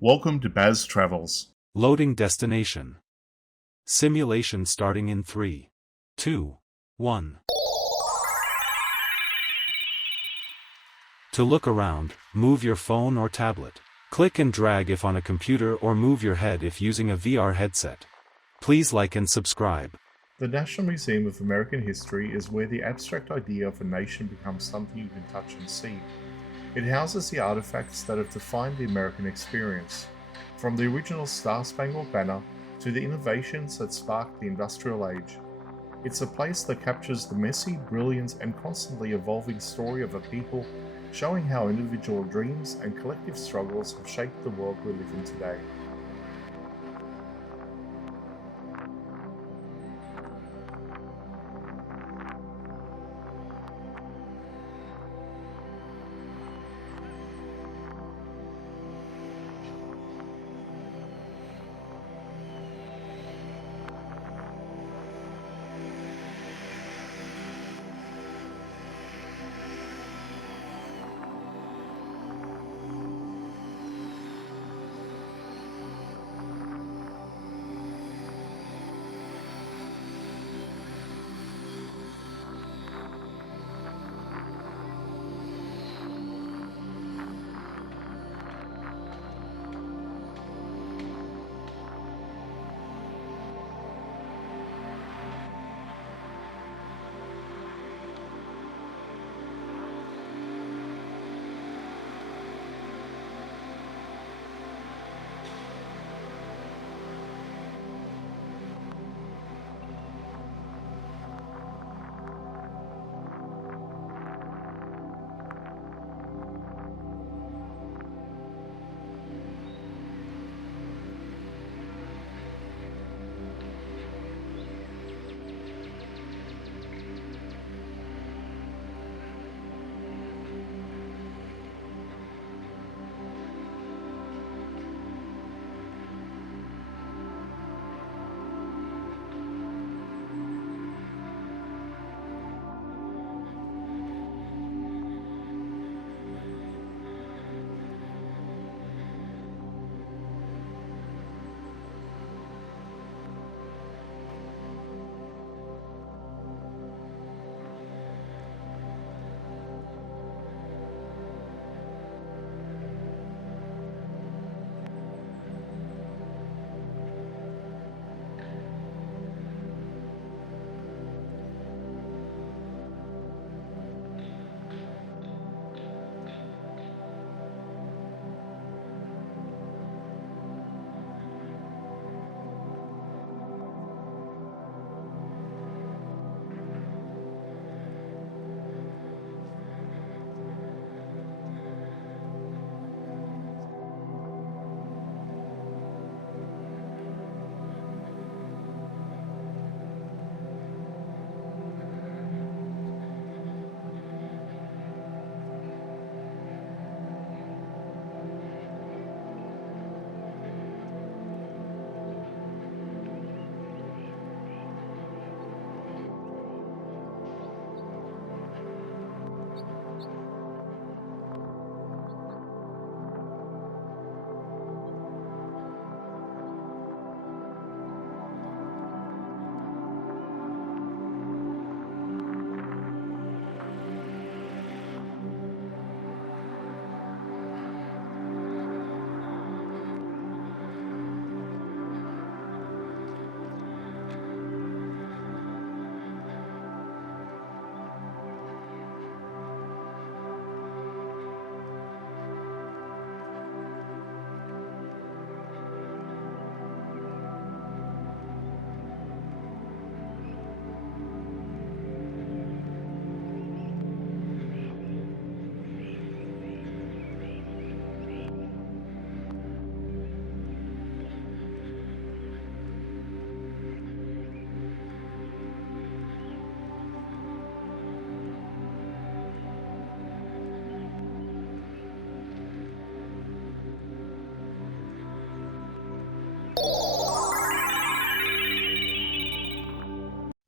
Welcome to Baz Travels. Loading destination. Simulation starting in 3, 2, 1. To look around, move your phone or tablet. Click and drag if on a computer or move your head if using a VR headset. Please like and subscribe. The National Museum of American History is where the abstract idea of a nation becomes something you can touch and see. It houses the artifacts that have defined the American experience, from the original Star-Spangled Banner to the innovations that sparked the Industrial Age. It's a place that captures the messy, brilliant, and constantly evolving story of a people, showing how individual dreams and collective struggles have shaped the world we live in today.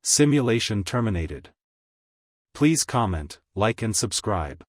Simulation terminated. Please comment, like and subscribe.